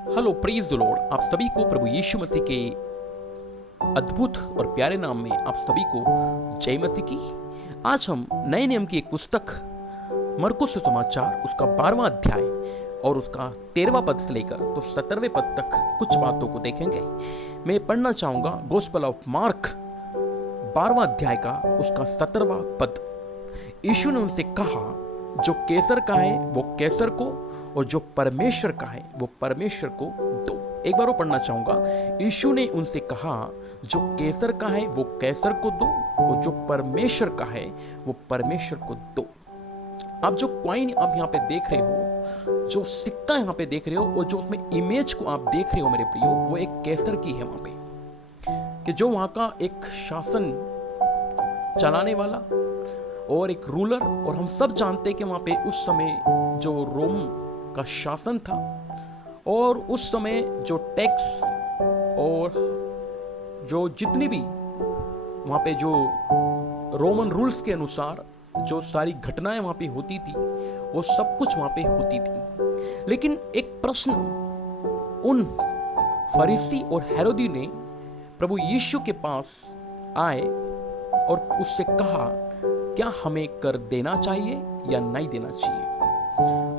Hello, praise the Lord. आप सभी को प्रभु यीशु मसीह के अद्भुत और प्यारे नाम में आप सभी को जय मसीह की। आज हम नए नियम की एक पुस्तक मरकुस सुसमाचार उसका 12वां अध्याय और उसका 13वां पद से लेकर तो 17वें पद तक कुछ बातों को देखेंगे। मैं पढ़ना चाहूंगा गॉस्पेल ऑफ मार्क 12वां अध्याय का उसका 17वां पद। यीशु ने उनसे कहा, जो कैसर का है वो कैसर को, और जो परमेश्वर का है वो परमेश्वर को दो। एक बार वो पढ़ना चाहूंगा। यीशु ने उनसे कहा, जो कैसर का है वो कैसर को दो, और जो परमेश्वर का है वो परमेश्वर को दो। आप जो कॉइन आप यहाँ पे देख रहे हो, जो सिक्का यहाँ पे देख रहे हो, और जो उसमें इमेज को आप देख रहे हो मेरे प्रियो, वो एक कैसर की है वहां पे, कि जो वहां का एक शासन चलाने वाला और एक रूलर। और हम सब जानते हैं कि वहां पे उस समय जो रोम का शासन था, और उस समय जो टैक्स और जो जितनी भी वहां पे जो रोमन रूल्स के अनुसार जो सारी घटनाएं वहां पे होती थी, वो सब कुछ वहां पे होती थी। लेकिन एक प्रश्न उन फरीसी और हेरोदी ने प्रभु यीशु के पास आए और उससे कहा, क्या हमें कर देना चाहिए या नहीं देना चाहिए।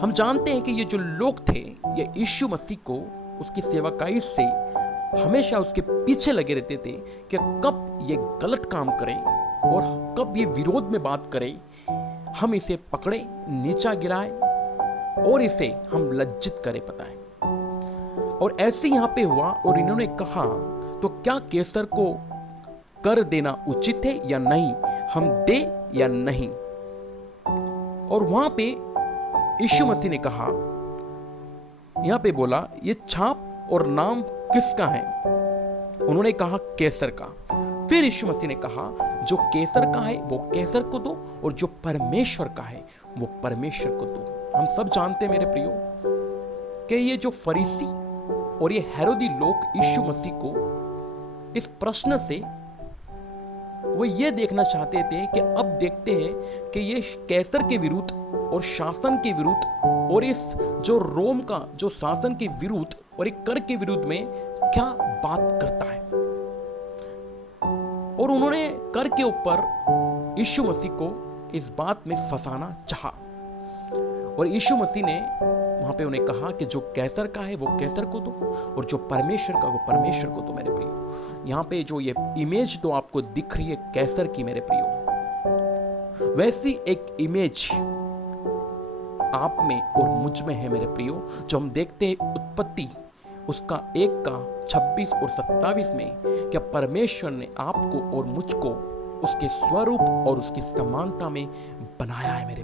हम जानते हैं कि ये जो लोग थे, ये यीशु मसीह को उसकी सेवकाई से हमेशा उसके पीछे लगे रहते थे कि कब ये गलत काम करे और कब ये विरोध में बात करे, हम इसे पकड़े, नीचा गिराए और इसे हम लज्जित करें, बताएं। और ऐसे यहां पे हुआ और इन्होंने कहा, तो क्या कैसर को कर देना उचित है या नहीं, हम दे या नहीं। और वहां पे यीशु मसीह ने कहा, यहां पे बोला, ये छाप और नाम किसका है। उन्होंने कहा कैसर का। फिर यीशु मसीह ने कहा, जो कैसर का है वो कैसर को दो, और जो परमेश्वर का है वो परमेश्वर को दो। हम सब जानते हैं मेरे प्रियो कि ये जो फरीसी और ये हेरोदी लोग यीशु मसीह को इस प्रश्न से वो ये देखना चाहते थे कि अब देखते हैं कि ये कैसर के विरुद्ध और शासन के विरुद्ध और इस जो रोम का जो शासन के विरुद्ध और एक कर के विरुद्ध में क्या बात करता है। और उन्होंने कर के ऊपर यीशु मसीह को इस बात में फंसाना चाहा। और यीशु मसीह ने वहां पे उन्हें कहा कि जो कैसर का है वो कैसर को दो, और जो परमेश्वर का वो परमेश्वर को दो। मेरे प्रियो, यहाँ पे जो ये इमेज तो आपको दिख रही है कैसर की मेरे प्रियो, वैसी एक इमेज आप में और मुझ में है मेरे प्रियो, जो हम देखते हैं उत्पत्ति उसका 1 का 26 और 27 में, क्या परमेश्वर ने आपको और मुझको उसके स्वरूप और उसकी समानता में बनाया है। मेरे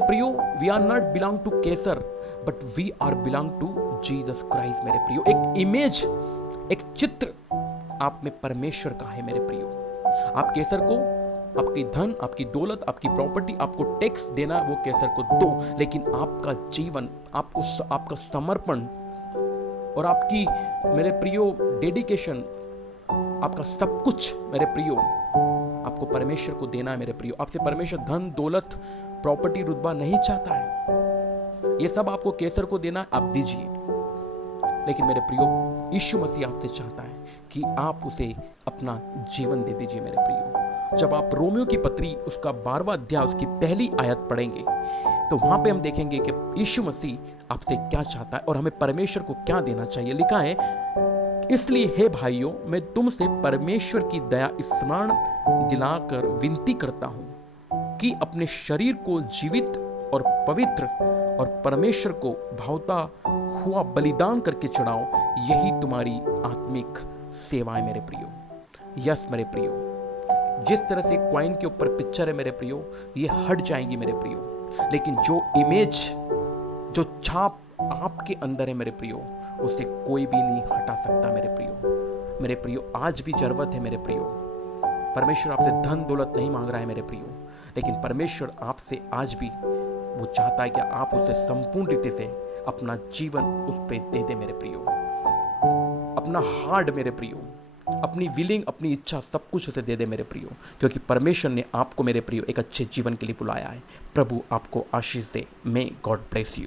प्रियो, we are not belong to Caesar, but we are belong to Jesus Christ. मेरे प्रियो, एक इमेज, एक चित्र आप में परमेश्वर का है। मेरे प्रियो, आप कैसर को आपकी धन, आपकी दौलत, आपकी प्रॉपर्टी, आपको टैक्स देना वो कैसर को दो, लेकिन आपका जीवन, आपका समर्पण और आपकी मेरे प्रियो डेडिकेशन, आपका सब कुछ मेरे प्रियो आपको परमेश्वर को देना है। मेरे प्रियो, आपसे परमेश्वर धन, दौलत, प्रॉपर्टी, रुतबा नहीं चाहता है। ये सब आपको कैसर को देना, आप दीजिए। लेकिन मेरे प्रियो, यीशु मसीह आपसे चाहता है कि आप उसे अपना जीवन दे दीजिए। मेरे प्रियो, जब आप रोमियो की पत्री उसका 12वां अध्याय उसकी पहली आयत पढ़ेंगे, तो वहां पे हम देखेंगे कि यीशु मसीह आपसे क्या चाहता है और हमें परमेश्वर को क्या देना चाहिए। लिखा है, इसलिए हे भाइयों, मैं तुमसे परमेश्वर की दया स्मरण दिलाकर विनती करता हूं कि अपने शरीर को जीवित और पवित्र और परमेश्वर को भावता हुआ बलिदान करके चढ़ाओ, यही तुम्हारी आत्मिक सेवा है। मेरे प्रियो, यस मेरे प्रियो, जिस तरह से क्वाइन के ऊपर पिक्चर है मेरे प्रियो, ये हट जाएंगी मेरे प्रियो, लेकिन जो इमेज, जो छाप आपके अंदर है मेरे प्रियो, उसे कोई भी नहीं हटा सकता। मेरे प्रियो, आज भी जरूरत है मेरे प्रियो। परमेश्वर आपसे धन दौलत नहीं मांग रहा है मेरे प्रियो, लेकिन परमेश्वर आपसे आज भी वो चाहता है कि आप उसे संपूर्ण रीति से अपना जीवन उस पर दे दे मेरे प्रियो, अपना हार्ट मेरे प्रियो, अपनी विलिंग, अपनी इच्छा, सब कुछ उसे दे दे मेरे प्रियो, क्योंकि परमेश्वर ने आपको मेरे प्रियो एक अच्छे जीवन के लिए बुलाया है। प्रभु आपको आशीष दे। May God bless you.